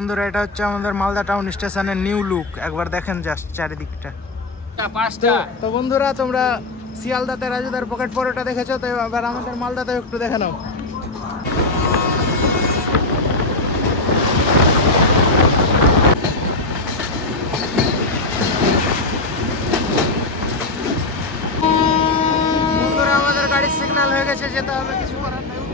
বন্ধুরা এটা হচ্ছে আমাদের মালদা টাউন স্টেশনের নিউ লুক। একবার দেখেন জাস্ট চারিদিকটা। তো বন্ধুরা তোমরা শিয়ালদাতে রাজুদার পকেট পরোটা দেখেছো, তো এবার আমাদের মালদাতে একটু দেখে নাও। বন্ধুরা আমাদের গাড়ির সিগন্যাল হয়ে গেছে, যেতে হবে, কিছু করার নেই।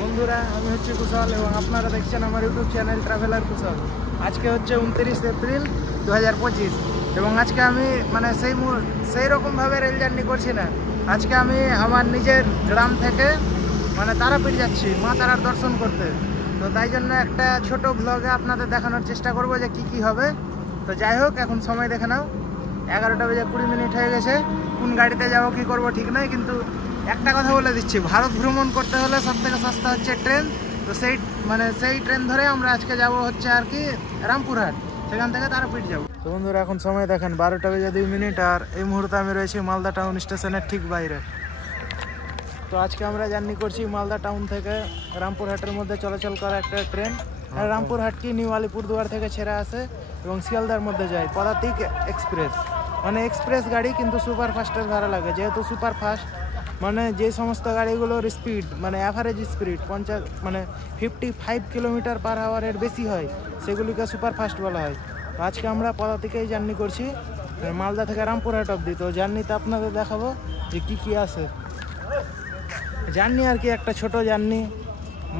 বন্ধুরা আমি হচ্ছে কুশল এবং আপনারা দেখছেন আমার ইউটিউব চ্যানেল ট্রাভেলার কুশল। আজকে হচ্ছে 29 এপ্রিল 2025 এবং আজকে আমি সেই রকমভাবে রেল জার্নি করছি না। আজকে আমি আমার নিজের গ্রাম থেকে তারাপীঠ যাচ্ছি মা তারার দর্শন করতে। তো তাই জন্য একটা ছোট ব্লগে আপনাদের দেখানোর চেষ্টা করব যে কি হবে। তো যাই হোক, এখন সময় দেখে নাও, 11:20 হয়ে গেছে। কোন গাড়িতে যাবো কি করব ঠিক নাই, কিন্তু একটা কথা বলে দিচ্ছি, ভারত ভ্রমণ করতে হলে সবথেকে সস্তা হচ্ছে ট্রেন। তো সেই ট্রেন ধরে আমরা আজকে যাব হচ্ছে আর কি রামপুরহাট, সেখান থেকে তারাপীঠ যাবো। তো বন্ধুরা এখন সময় দেখেন 12:02 আর এই মুহূর্তে আমি রয়েছি মালদা টাউন স্টেশনের ঠিক বাইরে। তো আজকে আমরা জার্নি করছি মালদা টাউন থেকে রামপুরহাটের মধ্যে চলাচল করা একটা ট্রেন। রামপুরহাট কি নিউ আলিপুরদুয়ার থেকে ছেড়ে আসে এবং শিয়ালদার মধ্যে যায় পদাতিক এক্সপ্রেস। এক্সপ্রেস গাড়ি, কিন্তু সুপার ফাস্টের ভাড়া লাগে। যেহেতু সুপার ফাস্ট যে সমস্ত গাড়িগুলোর speed average speed 55 kilometre per আওয়ারের বেশি হয়, সেগুলিকে সুপার ফাস্ট বলা হয়। তো আজকে আমরা পদাতিকেই জার্নি করছি মালদা থেকে রামপুরহাট অবধি। তো জার্নিতে আপনাদের দেখাবো যে কি আছে জার্নি আর কি, একটা ছোট জার্নি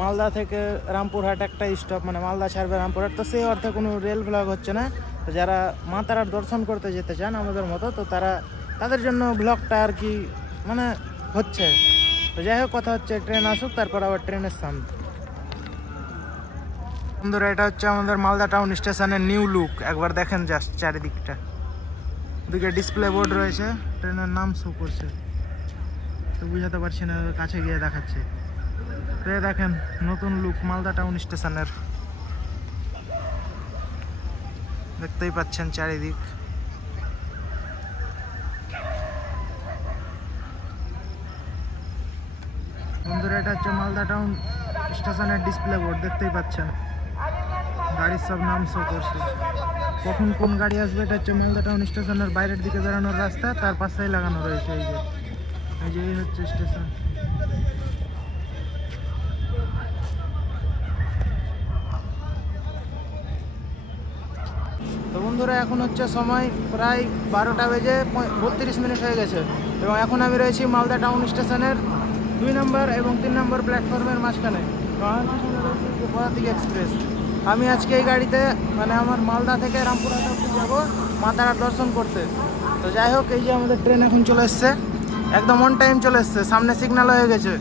মালদা থেকে রামপুরহাট, একটা স্টপ মালদা ছাড়বে রামপুরহাট। তো সেই অর্থে কোনো রেল ব্লগ হচ্ছে না। তো যারা মা তারার দর্শন করতে যেতে চান আমাদের মতো, তো তাদের জন্য ব্লগটা আর কি হচ্ছে। তো যাই হোক, কথা হচ্ছে ট্রেন আসুক, তারপর আবার ট্রেনের সামনে। বন্ধুরা এটা হচ্ছে আমাদের মালদা টাউন স্টেশনের নিউ লুক। একবার দেখেন জাস্ট চারিদিকটা। ওদিকে ডিসপ্লে বোর্ড রয়েছে, ট্রেনের নাম শো করছে, তো বুঝাতে পারছি না, কাছে গিয়ে দেখাচ্ছে। তো দেখেন নতুন লুক মালদা টাউন স্টেশনের, দেখতেই পাচ্ছেন চারিদিক। বন্ধুরা এটা হচ্ছে মালদা টাউন স্টেশনের ডিসপ্লে বোর্ড, দেখতেই পাচ্ছেন গাড়ির সব নাম শো করছে। কখন কোন গাড়ি আসবে এটা হচ্ছে মালদা টাউন স্টেশনের বাইরের দিকে বেরোনোর রাস্তা, তার পাশেই লাগানো রয়েছে। এই হচ্ছে স্টেশন। তো বন্ধুরা এখন হচ্ছে সময় প্রায় 12:32 হয়ে গেছে এবং এখন আমি রয়েছি মালদা টাউন স্টেশনের 2 নম্বর এবং 3 নম্বর প্ল্যাটফর্মের মাঝখানে। পদাতিক এক্সপ্রেস। আমি আজকে এই গাড়িতে আমার মালদা থেকে রামপুরহাট অবধি যাবো মা তারার দর্শন করতে। তো যাই হোক, এই যে আমাদের ট্রেন এখন চলে এসছে, একদম অন টাইম চলে এসছে, সামনে সিগন্যাল হয়ে গেছে,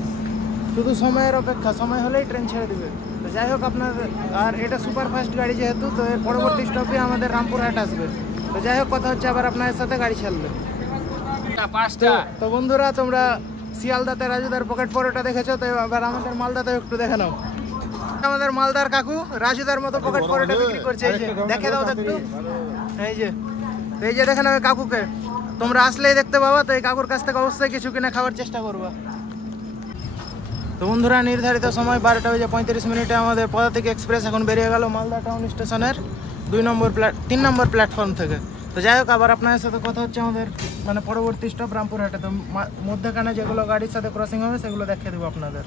শুধু সময়ের অপেক্ষা, সময় হলেই ট্রেন ছেড়ে দেবে। তো যাই হোক আর এটা সুপার ফাস্ট গাড়ি যেহেতু, তো এর পরবর্তী স্টপে আমাদের রামপুরহাট আসবে। তো যাই হোক, কথা হচ্ছে আবার আপনাদের সাথে গাড়ি ছাড়বে। তো বন্ধুরা তোমরা শিয়ালদাতে রাজুদার পকেট পরোটা দেখেছো, তো এবার আমাদের মালদাতে একটু দেখে নাও। আমাদের মালদার কাকু রাজুদার মতো পকেট পরোটা বিক্রি করছে, এই যে দেখে দাও একটু। এই যে দেখেন ওই কাকুকে, তোমরা আসলেই দেখতে পাবা। তো এই কাকুর কাছ থেকে অবশ্যই কিছু কিনে খাওয়ার চেষ্টা করবা। তো বন্ধুরা নির্ধারিত সময় 12:35 আমাদের পদাতিক এক্সপ্রেস এখন বেরিয়ে গেল মালদা টাউন স্টেশনের 3 নম্বর প্ল্যাটফর্ম থেকে। তো যাই হোক, আবার আপনাদের সাথে কথা হচ্ছে আমাদের পরবর্তী স্টপ রামপুরহাটে। তো মধ্যখানে যেগুলো গাড়ির সাথে ক্রসিং হবে সেগুলো দেখিয়ে দেবো আপনাদের।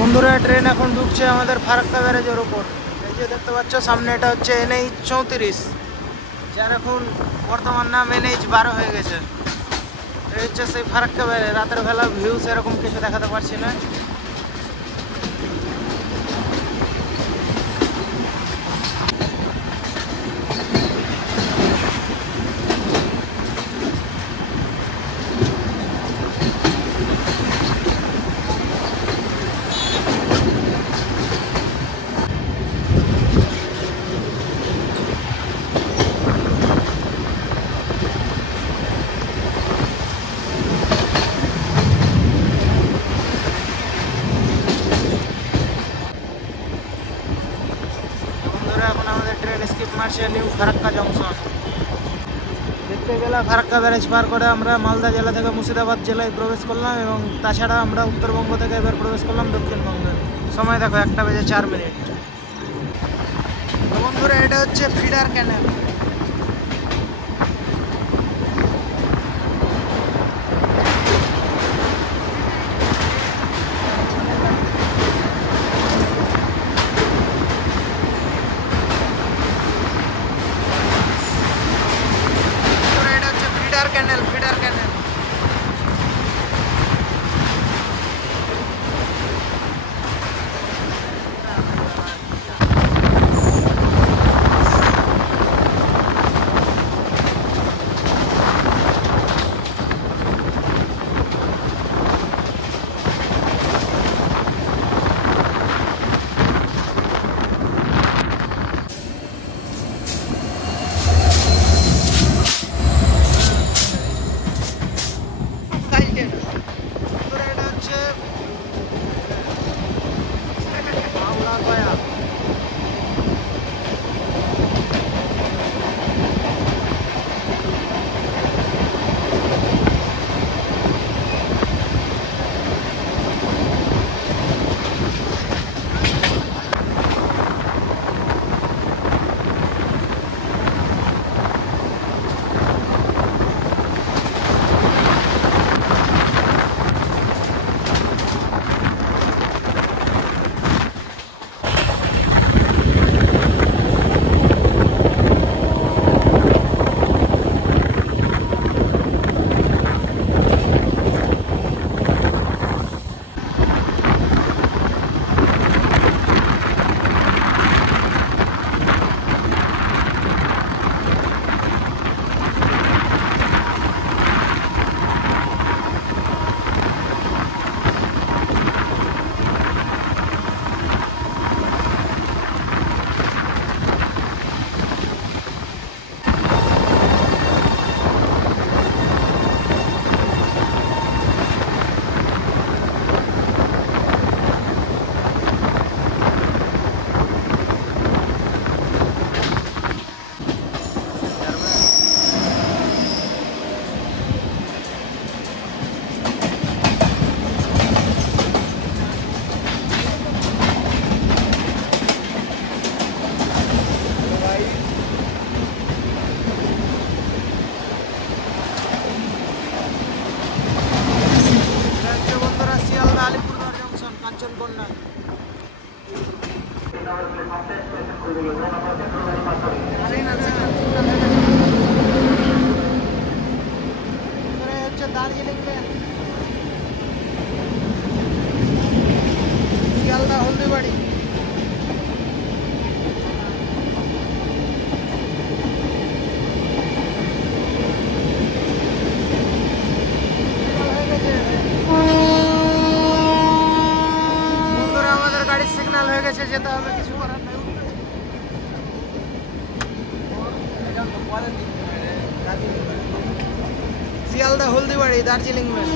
বন্ধুরা ট্রেন এখন ঢুকছে আমাদের ফারাক্কা ব্যারেজের ওপর। এই যে দেখতে পাচ্ছ সামনে, এটা হচ্ছে NH 34, যার এখন বর্তমান নাম NH 12 হয়ে গেছে। এই হচ্ছে সেই ফারাক্কা ব্যারেজ। রাতের বেলা ভিউ সেরকম কিছু দেখাতে পারছি না। আছে নিউ ফারাক্কা জংশন। দেখতে গেলে ফারাক্কা ব্যারেজ পার করে আমরা মালদা জেলা থেকে মুর্শিদাবাদ জেলায় প্রবেশ করলাম এবং তাছাড়া আমরা উত্তরবঙ্গ থেকে এবার প্রবেশ করলাম দক্ষিণবঙ্গে। সময় দেখো 1:04। তো বন্ধুরা এটা হচ্ছে ফিডার ক্যানেল। ফিডার ক্যানেল দার্জিলিং লেন, শিয়ালদা হলদিবাড়ি। বন্ধুরা আমাদের গাড়ির সিগন্যাল হয়ে গেছে, যেতে হবে, কিছু করার নেই। শিয়ালদা হলদিবাড়ি দার্জিলিং মেল।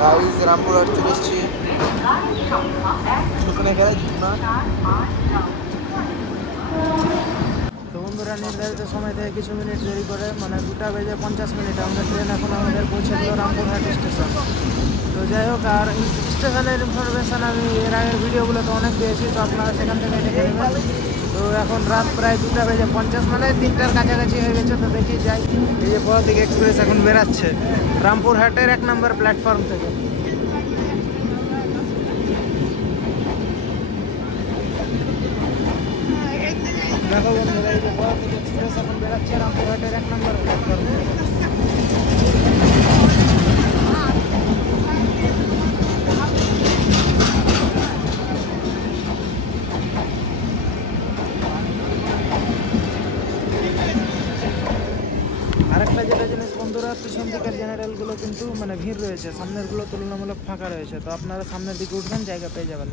गाइस रामपुरहाट चले এসেছি ঝুঁকনে খেলা ঝুঁকনা। তো বন্ধুরা নির্ধারিত সময় থেকে কিছু মিনিট দেরি করে মানে 2:50 আমাদের ট্রেন এখন আমাদের পৌঁছে গেল রামপুরহাট স্টেশন। তো যাই হোক, আর স্টেশনের ইনফরমেশান আমি এর আগের ভিডিওগুলোতে অনেক দিয়েছি, তো আপনারা সেখান থেকে দেখে নেবেন। তো এখন রাত প্রায় 2:50 মানে 3টার কাছাকাছি হয়ে গেছে। তো দেখি যাই, এই যে পদাতিক এক্সপ্রেস এখন বেরাচ্ছে রামপুরহাটের 1 নম্বর প্ল্যাটফর্ম থেকে। দেখো বন্ধুরা, এই যে পদাতিক এক্সপ্রেস এখন বেরাচ্ছে রামপুরহাটের 1 নম্বর প্ল্যাটফর্ম থেকে। আরেকটা যেটা জিনিস বন্ধুরা, পিছন দিকের জেনারেলগুলো কিন্তু মানে ভিড় রয়েছে, সামনেরগুলো তুলনামূলক ফাঁকা রয়েছে। তো আপনারা সামনের দিকে উঠবেন, জায়গা পেয়ে যাবেন।